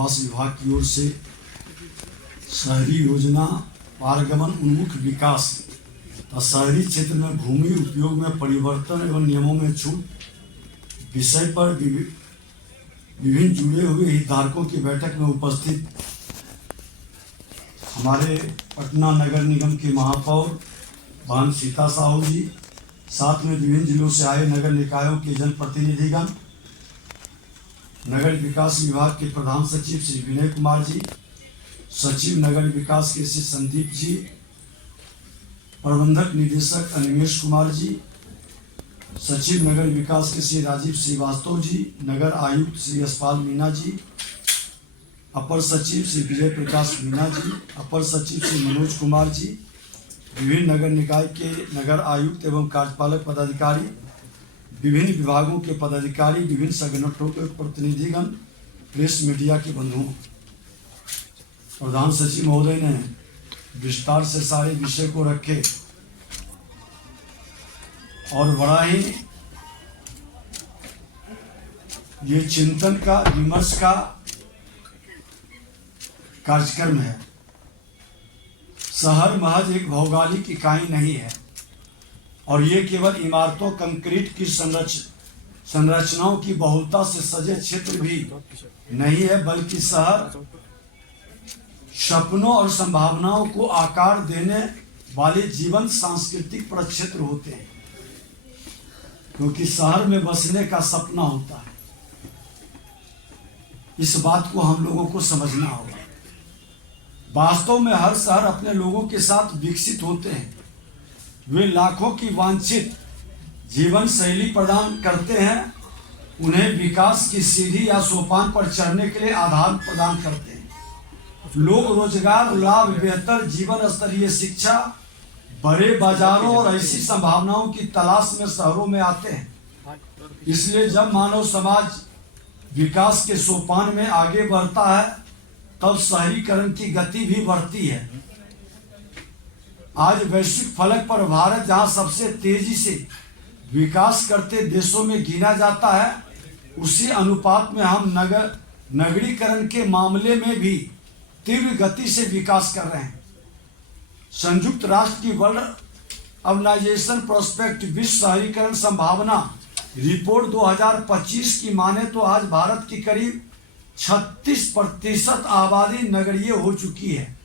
आवास विभाग की ओर से शहरी योजना पारगमन उन्मुख विकास और शहरी क्षेत्र में भूमि उपयोग में परिवर्तन एवं नियमों में छूट विषय पर विभिन्न जुड़े हुए हितधारकों की बैठक में उपस्थित हमारे पटना नगर निगम के महापौर बहन सीता साहू जी, साथ में विभिन्न जिलों से आए नगर निकायों के जनप्रतिनिधिगण, नगर विकास विभाग के प्रधान सचिव श्री विनय कुमार जी, सचिव नगर विकास के श्री संदीप जी, प्रबंधक निदेशक अनिमेश कुमार जी, सचिव नगर विकास के श्री राजीव श्रीवास्तव जी, नगर आयुक्त श्री यशपाल मीना जी, अपर सचिव श्री विजय प्रकाश मीना जी, अपर सचिव श्री मनोज कुमार जी, विभिन्न नगर निकाय के नगर आयुक्त एवं कार्यपालक पदाधिकारी, विभिन्न विभागों के पदाधिकारी, विभिन्न संगठनों के प्रतिनिधिगण, प्रेस मीडिया के बंधुओं, प्रधान सचिव महोदय ने विस्तार से सारे विषय को रखे और बड़ा ही ये चिंतन का विमर्श का कार्यक्रम है। शहर महज एक भौगोलिक इकाई नहीं है और ये केवल इमारतों, कंक्रीट की संरचनाओं की बहुलता से सजे क्षेत्र भी नहीं है, बल्कि शहर सपनों और संभावनाओं को आकार देने वाले जीवंत सांस्कृतिक प्रक्षेत्र होते हैं, क्योंकि शहर में बसने का सपना होता है। इस बात को हम लोगों को समझना होगा। वास्तव में हर शहर अपने लोगों के साथ विकसित होते हैं। वे लाखों की वांछित जीवन शैली प्रदान करते हैं, उन्हें विकास की सीढ़ी या सोपान पर चढ़ने के लिए आधार प्रदान करते हैं। लोग रोजगार, लाभ, बेहतर जीवन स्तरीय शिक्षा, बड़े बाजारों और ऐसी संभावनाओं की तलाश में शहरों में आते हैं। इसलिए जब मानव समाज विकास के सोपान में आगे बढ़ता है, तब शहरीकरण की गति भी बढ़ती है। आज वैश्विक फलक पर भारत जहां सबसे तेजी से विकास करते देशों में गिना जाता है, उसी अनुपात में हम नगरीकरण के मामले में भी तीव्र गति से विकास कर रहे हैं। संयुक्त राष्ट्र की वर्ल्ड अर्बनाइजेशन प्रोस्पेक्ट विश्व शहरीकरण संभावना रिपोर्ट 2025 की माने तो आज भारत की करीब 36% आबादी नगरीय हो चुकी है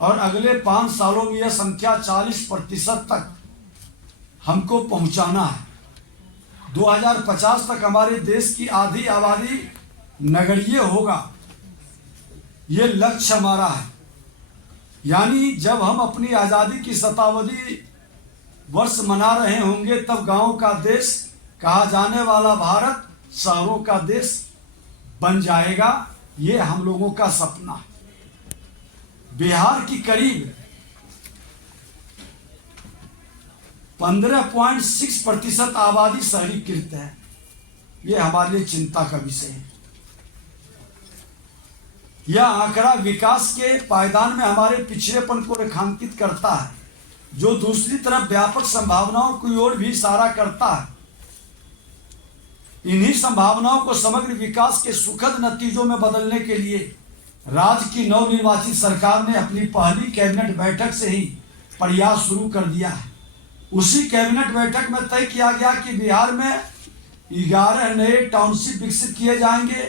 और अगले 5 सालों में यह संख्या 40% तक हमको पहुंचाना है। 2050 तक हमारे देश की आधी आबादी नगरीय होगा, ये लक्ष्य हमारा है। यानी जब हम अपनी आज़ादी की शताब्दी वर्ष मना रहे होंगे, तब गांव का देश कहा जाने वाला भारत शहरों का देश बन जाएगा। ये हम लोगों का सपना है। बिहार की करीब 15.6% आबादी शहरीकृत है। ये हमारे लिए चिंता का विषय है। यह आंकड़ा विकास के पायदान में हमारे पिछड़ेपन को रेखांकित करता है, जो दूसरी तरफ व्यापक संभावनाओं की ओर भी इशारा करता है। इन्हीं संभावनाओं को समग्र विकास के सुखद नतीजों में बदलने के लिए राज्य की नवनिर्वाचित सरकार ने अपनी पहली कैबिनेट बैठक से ही प्रयास शुरू कर दिया है। उसी कैबिनेट बैठक में तय किया गया कि बिहार में 11 नए टाउनशिप विकसित किए जाएंगे।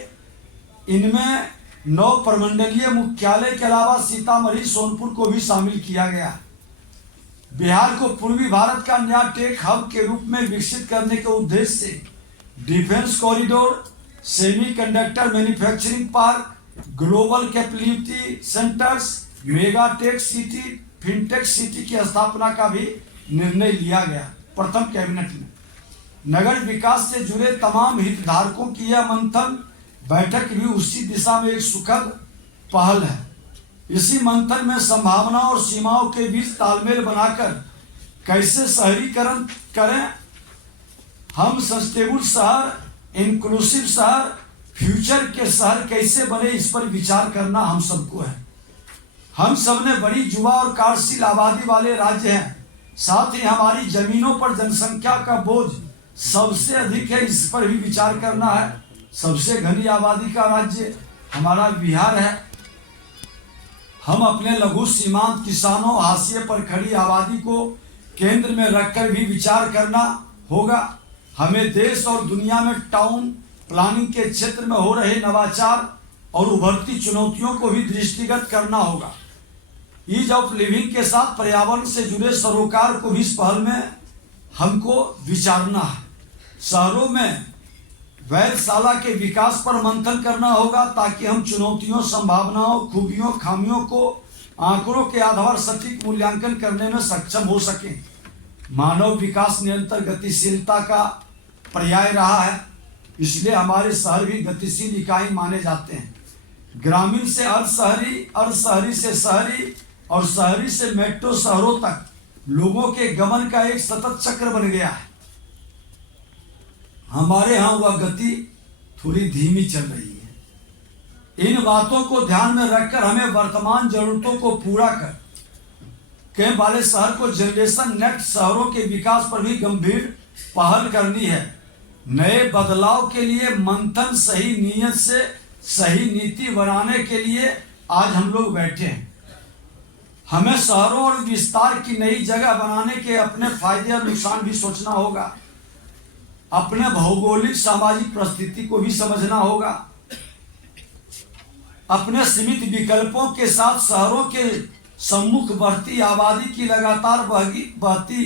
इनमें 9 प्रमंडलीय मुख्यालय के अलावा सीतामढ़ी, सोनपुर को भी शामिल किया गया। बिहार को पूर्वी भारत का नया टेक हब के रूप में विकसित करने के उद्देश्य से defence corridor, semiconductor manufacturing park, global capability centres, mega tech city, fintech city की स्थापना का भी निर्णय लिया गया प्रथम कैबिनेट में। नगर विकास से जुड़े तमाम हितधारकों की यह मंथन बैठक भी उसी दिशा में एक सुखद पहल है। इसी मंथन में संभावनाओं और सीमाओं के बीच तालमेल बनाकर कैसे शहरीकरण करें, हम सस्टेनेबल शहर, इंक्लूसिव शहर, फ्यूचर के शहर कैसे बने, इस पर विचार करना हम सबको है। हम सब ने बड़ी युवा और कार्यशील आबादी वाले राज्य हैं, साथ ही हमारी जमीनों पर जनसंख्या का बोझ सबसे अधिक है, इस पर भी विचार करना है। सबसे घनी आबादी का राज्य, हमारा बिहार है। हम अपने लघु सीमांत किसानों, हाशिए पर खड़ी आबादी को केंद्र में रखकर भी विचार करना होगा। हमें देश और दुनिया में टाउन प्लानिंग के क्षेत्र में हो रहे नवाचार और उभरती चुनौतियों को भी दृष्टिगत करना होगा। ईज ऑफ लिविंग के साथ पर्यावरण से जुड़े सरोकार को भी इस पहल में हमको विचारना है। शहरों में वैधशाला के विकास पर मंथन करना होगा ताकि हम चुनौतियों, संभावनाओं, खूबियों, खामियों को आंकड़ों के आधार सटीक मूल्यांकन करने में सक्षम हो सकें। मानव विकास निरंतर गतिशीलता का पर्याय रहा है, इसलिए हमारे शहर भी गतिशील इकाई माने जाते हैं। ग्रामीण से अर्धशहरी, अर्धशहरी से शहरी और शहरी से मेट्रो शहरों तक लोगों के गमन का एक सतत चक्र बन गया है। हमारे यहाँ वह गति थोड़ी धीमी चल रही है। इन बातों को ध्यान में रखकर हमें वर्तमान जरूरतों को पूरा करने वाले शहर को जनरेशन नेक्स्ट शहरों के विकास पर भी गंभीर पहल करनी है। नए बदलाव के लिए मंथन, सही नीयत से सही नीति बनाने के लिए आज हम लोग बैठे हैं। हमें शहरों और विस्तार की नई जगह बनाने के अपने फायदे और नुकसान भी सोचना होगा। अपने भौगोलिक सामाजिक परिस्थिति को भी समझना होगा। अपने सीमित विकल्पों के साथ शहरों के सम्मुख बढ़ती आबादी की लगातार बढ़ती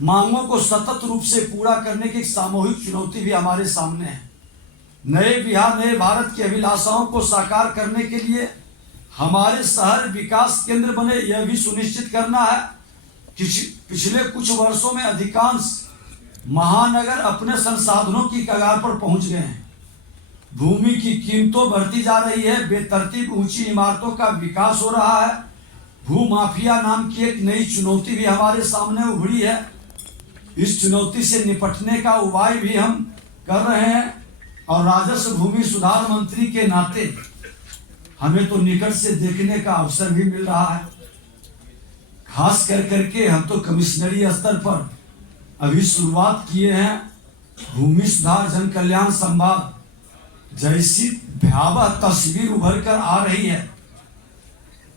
मांगों को सतत रूप से पूरा करने की सामूहिक चुनौती भी हमारे सामने है। नए बिहार, नए भारत की अभिलाषाओं को साकार करने के लिए हमारे शहर विकास केंद्र बने, यह भी सुनिश्चित करना है कि पिछले कुछ वर्षों में अधिकांश महानगर अपने संसाधनों की कगार पर पहुंच गए हैं। भूमि की कीमतों बढ़ती जा रही है, बेतरतीब ऊंची इमारतों का विकास हो रहा है। भूमाफिया नाम की एक नई चुनौती भी हमारे सामने उभरी है। इस चुनौती से निपटने का उपाय भी हम कर रहे हैं और राजस्व भूमि सुधार मंत्री के नाते हमें तो निकट से देखने का अवसर भी मिल रहा है। खास करके हम तो कमिश्नरी स्तर पर अभी शुरुआत किए हैं। भूमि सुधार जन कल्याण संभाग जैसी भयावह तस्वीर उभर कर आ रही है,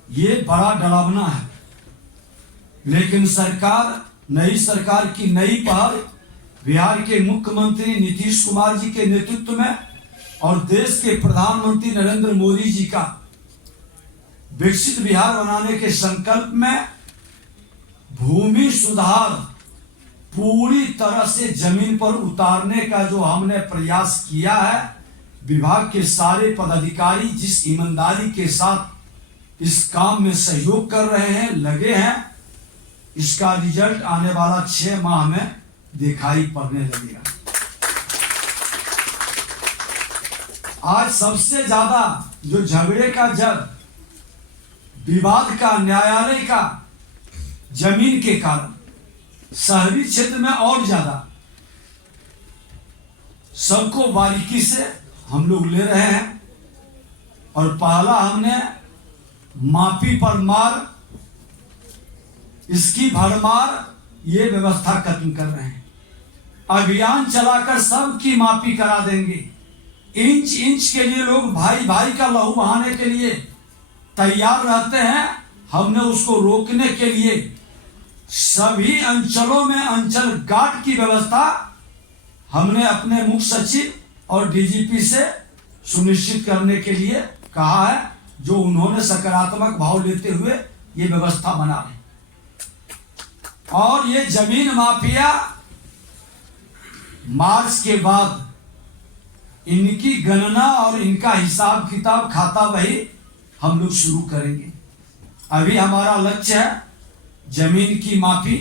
ये बड़ा डरावना है। लेकिन नई सरकार की नई पहल बिहार के मुख्यमंत्री नीतीश कुमार जी के नेतृत्व में और देश के प्रधानमंत्री नरेंद्र मोदी जी का विकसित बिहार बनाने के संकल्प में भूमि सुधार पूरी तरह से जमीन पर उतारने का जो हमने प्रयास किया है, विभाग के सारे पदाधिकारी जिस ईमानदारी के साथ इस काम में सहयोग कर रहे हैं, लगे हैं, इसका रिजल्ट आने वाला 6 माह में दिखाई पड़ने लगेगा। आज सबसे ज्यादा जो झगड़े का जड़, विवाद का, न्यायालय का जमीन के कारण शहरी क्षेत्र में और ज्यादा सबको बारीकी से हम लोग ले रहे हैं। और पहला हमने मापी पर मार, इसकी भरमार, ये व्यवस्था खत्म कर रहे हैं। अभियान चलाकर सबकी मापी करा देंगे। इंच इंच के लिए लोग भाई भाई का लहू बहाने के लिए तैयार रहते हैं। हमने उसको रोकने के लिए सभी अंचलों में अंचल गार्ड की व्यवस्था हमने अपने मुख्य सचिव और डीजीपी से सुनिश्चित करने के लिए कहा है, जो उन्होंने सकारात्मक भाव लेते हुए ये व्यवस्था बना है। और ये जमीन माफिया मार्च के बाद इनकी गणना और इनका हिसाब किताब, खाता वही हम लोग शुरू करेंगे। अभी हमारा लक्ष्य है जमीन की माफी,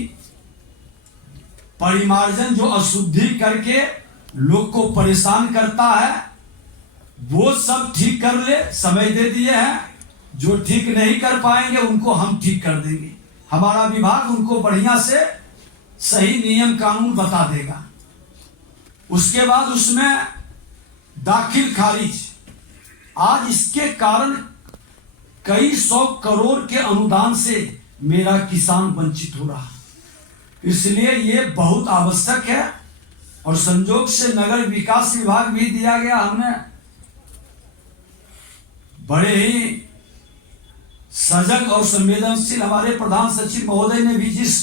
परिमार्जन, जो अशुद्धि करके लोग को परेशान करता है, वो सब ठीक कर ले, समय दे दिए हैं। जो ठीक नहीं कर पाएंगे उनको हम ठीक कर देंगे। हमारा विभाग उनको बढ़िया से सही नियम कानून बता देगा। उसके बाद उसमें दाखिल खारिज, आज इसके कारण कई 100 करोड़ के अनुदान से मेरा किसान वंचित हो रहा है। इसलिए ये बहुत आवश्यक है। और संजोग से नगर विकास विभाग भी दिया गया हमने, बड़े ही सजग और संवेदनशील हमारे प्रधान सचिव महोदय ने भी जिस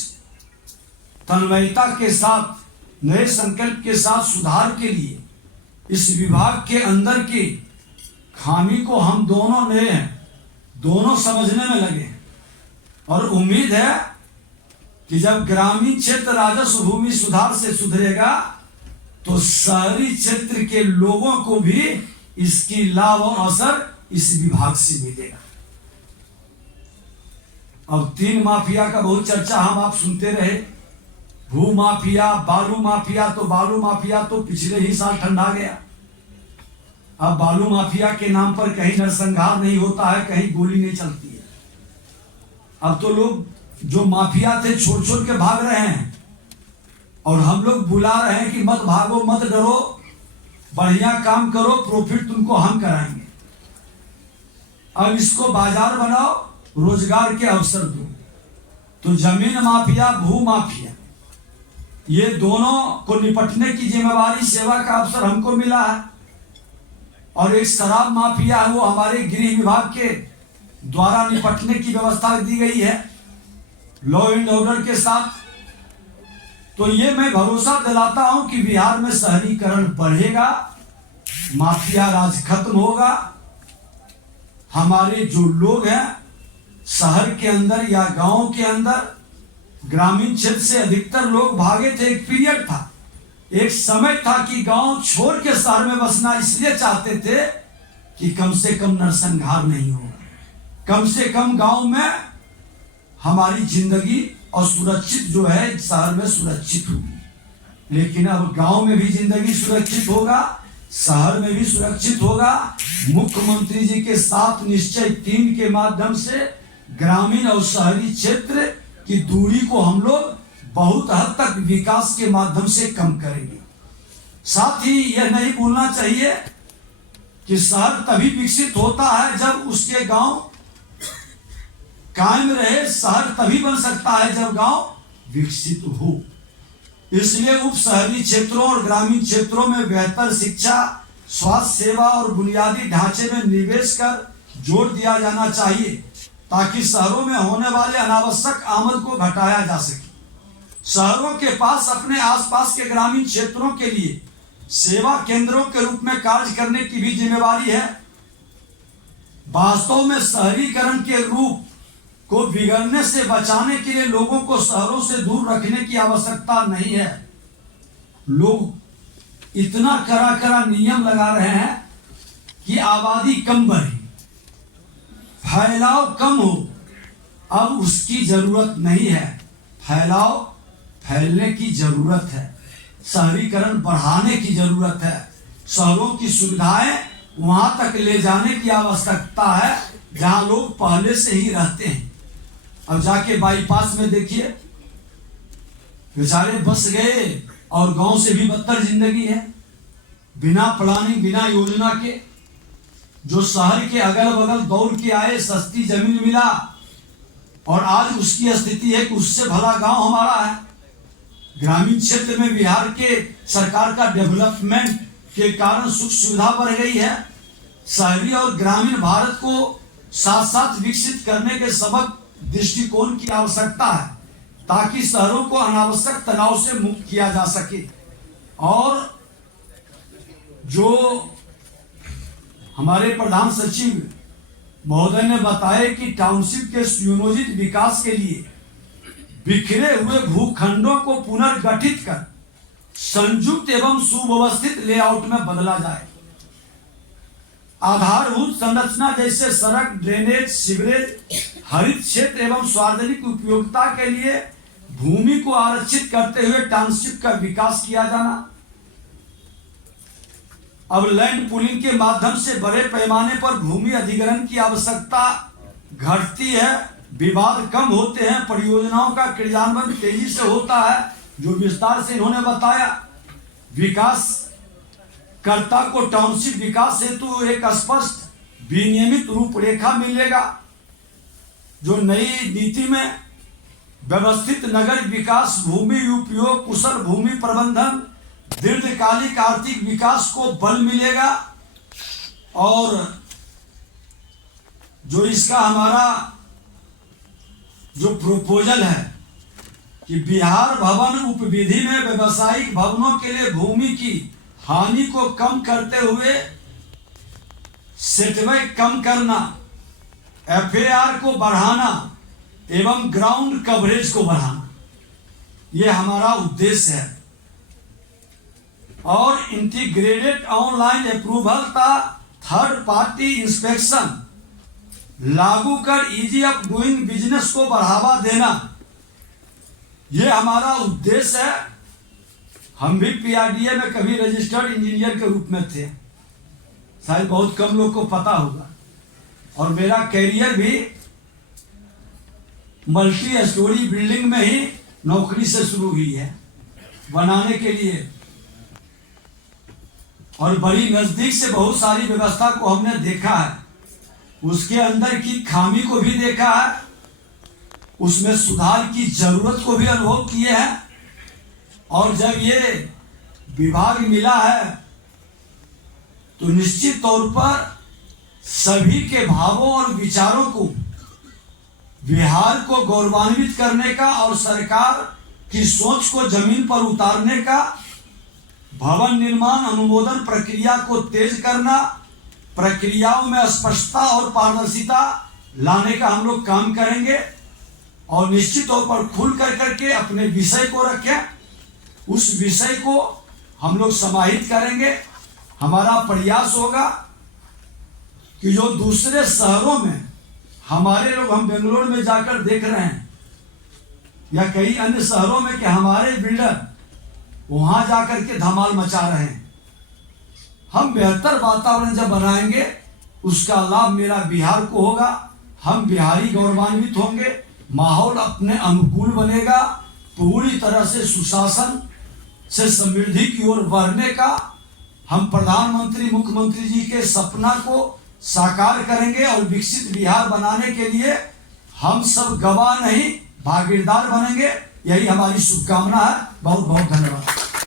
तन्मयता के साथ नए संकल्प के साथ सुधार के लिए इस विभाग के अंदर की खामी को हम दोनों नए हैं, दोनों समझने में लगे और उम्मीद है कि जब ग्रामीण क्षेत्र राजस्व भूमि सुधार से सुधरेगा तो शहरी क्षेत्र के लोगों को भी इसकी लाभ और असर इस विभाग से मिलेगा। अब 3 माफिया का बहुत चर्चा हम आप सुनते रहे, भू माफिया, बालू माफिया। तो बालू माफिया तो पिछले ही साल ठंडा गया। अब बालू माफिया के नाम पर कहीं नरसंहार नहीं होता है, कहीं गोली नहीं चलती है। अब तो लोग जो माफिया थे छोड़ छोड़ के भाग रहे हैं और हम लोग बुला रहे हैं कि मत भागो, मत डरो, बढ़िया काम करो, प्रॉफिट तुमको हम कराएंगे। अब इसको बाजार बनाओ, रोजगार के अवसर दो। तो जमीन माफिया, भू माफिया, ये दोनों को निपटने की जिम्मेवारी, सेवा का अवसर हमको मिला है। और एक शराब माफिया है, वो हमारे गृह विभाग के द्वारा निपटने की व्यवस्था दी गई है लॉ एंड ऑर्डर के साथ। तो ये मैं भरोसा दिलाता हूं कि बिहार में शहरीकरण बढ़ेगा, माफिया राज खत्म होगा। हमारे जो लोग हैं शहर के अंदर या गांव के अंदर, ग्रामीण क्षेत्र से अधिकतर लोग भागे थे। एक पीरियड था, एक समय था कि गांव छोड़ के शहर में बसना इसलिए चाहते थे कि कम से कम नरसंहार नहीं होगा, कम से कम गांव में हमारी जिंदगी और सुरक्षित जो है शहर में सुरक्षित होगी। लेकिन अब गांव में भी जिंदगी सुरक्षित होगा, शहर में भी सुरक्षित होगा। मुख्यमंत्री जी के साथ निश्चय 3 के माध्यम से ग्रामीण और शहरी क्षेत्र की दूरी को हम लोग बहुत हद तक विकास के माध्यम से कम करेंगे। साथ ही यह नहीं भूलना चाहिए कि शहर तभी विकसित होता है जब उसके गांव कायम रहे। शहर तभी बन सकता है जब गांव विकसित हो। इसलिए उप शहरी क्षेत्रों और ग्रामीण क्षेत्रों में बेहतर शिक्षा, स्वास्थ्य सेवा और बुनियादी ढांचे में निवेश कर जोर दिया जाना चाहिए ताकि शहरों में होने वाले अनावश्यक आमद को घटाया जा सके। शहरों के पास अपने आसपास के ग्रामीण क्षेत्रों के लिए सेवा केंद्रों के रूप में कार्य करने की भी जिम्मेवारी है। वास्तव में शहरीकरण के रूप को बिगड़ने से बचाने के लिए लोगों को शहरों से दूर रखने की आवश्यकता नहीं है। लोग इतना कड़ा नियम लगा रहे हैं कि आबादी कम बढ़े, फैलाव कम हो। अब उसकी जरूरत नहीं है, फैलने की जरूरत है, शहरीकरण बढ़ाने की जरूरत है। शहरों की सुविधाएं वहां तक ले जाने की आवश्यकता है जहां लोग पहले से ही रहते हैं। अब जाके बाईपास में देखिए, बेचारे बस गए और गांव से भी बदतर जिंदगी है। बिना प्लानिंग, बिना योजना के जो शहर के अगल बगल दौड़ के आए, सस्ती जमीन मिला और आज उसकी स्थिति है कि उससे भला गांव हमारा है। ग्रामीण क्षेत्र में बिहार के सरकार का डेवलपमेंट के कारण सुख सुविधा बढ़ गई है। शहरी और ग्रामीण भारत को साथ साथ विकसित करने के सबक दृष्टिकोण की आवश्यकता है ताकि शहरों को अनावश्यक तनाव से मुक्त किया जा सके। और जो हमारे प्रधान सचिव महोदय ने बताया कि टाउनशिप के सुनियोजित विकास के लिए बिखरे हुए भूखंडों को पुनर्गठित कर संयुक्त एवं सुव्यवस्थित लेआउट में बदला जाए। आधारभूत संरचना जैसे सड़क, ड्रेनेज, सीवरेज, हरित क्षेत्र एवं सार्वजनिक उपयोगिता के लिए भूमि को आरक्षित करते हुए टाउनशिप का विकास किया जाना। अब लैंड पूलिंग के माध्यम से बड़े पैमाने पर भूमि अधिग्रहण की आवश्यकता घटती है, विवाद कम होते हैं, परियोजनाओं का क्रियान्वयन तेजी से होता है, जो विस्तार से इन्होंने बताया। विकास कर्ता को टाउनशिप विकास हेतु एक स्पष्ट विनियमित रूपरेखा मिलेगा। जो नई नीति में व्यवस्थित नगर विकास, भूमि उपयोग, कुशल भूमि प्रबंधन, दीर्घकालिक आर्थिक विकास को बल मिलेगा और जो इसका हमारा जो प्रोपोजल है कि बिहार भवन उपविधि में व्यवसायिक भवनों के लिए भूमि की हानि को कम करते हुए सेटबैक कम करना, एफएआर को बढ़ाना एवं ग्राउंड कवरेज को बढ़ाना, ये हमारा उद्देश्य है। और इंटीग्रेटेड ऑनलाइन अप्रूवल का थर्ड पार्टी इंस्पेक्शन लागू कर इजी ऑफ डूइंग बिजनेस को बढ़ावा देना, ये हमारा उद्देश्य है। हम भी पीआरडीए में कभी रजिस्टर्ड इंजीनियर के रूप में थे, शायद बहुत कम लोग को पता होगा। और मेरा कैरियर भी मल्टी स्टोरी बिल्डिंग में ही नौकरी से शुरू हुई है बनाने के लिए, और बड़ी नजदीक से बहुत सारी व्यवस्था को हमने देखा है, उसके अंदर की खामी को भी देखा है, उसमें सुधार की जरूरत को भी अनुभव किए हैं। और जब ये विभाग मिला है तो निश्चित तौर पर सभी के भावों और विचारों को बिहार को गौरवान्वित करने का और सरकार की सोच को जमीन पर उतारने का, भवन निर्माण अनुमोदन प्रक्रिया को तेज करना, प्रक्रियाओं में स्पष्टता और पारदर्शिता लाने का हम लोग काम करेंगे। और निश्चित तौर पर खुल करके अपने विषय को रखें, उस विषय को हम लोग समाहित करेंगे। हमारा प्रयास होगा कि जो दूसरे शहरों में हमारे लोग, हम बेंगलोर में जाकर देख रहे हैं या कई अन्य शहरों में कि हमारे बिल्डर वहां जाकर के धमाल मचा रहे हैं, हम बेहतर वातावरण जब बनाएंगे उसका लाभ मेरा बिहार को होगा, हम बिहारी गौरवान्वित होंगे, माहौल अपने अनुकूल बनेगा, पूरी तरह से सुशासन से समृद्धि की ओर बढ़ने का हम प्रधानमंत्री मुख्यमंत्री जी के सपना को साकार करेंगे। और विकसित बिहार बनाने के लिए हम सब गवाह नहीं भागीदार बनेंगे, यही हमारी शुभकामना है। बहुत बहुत धन्यवाद।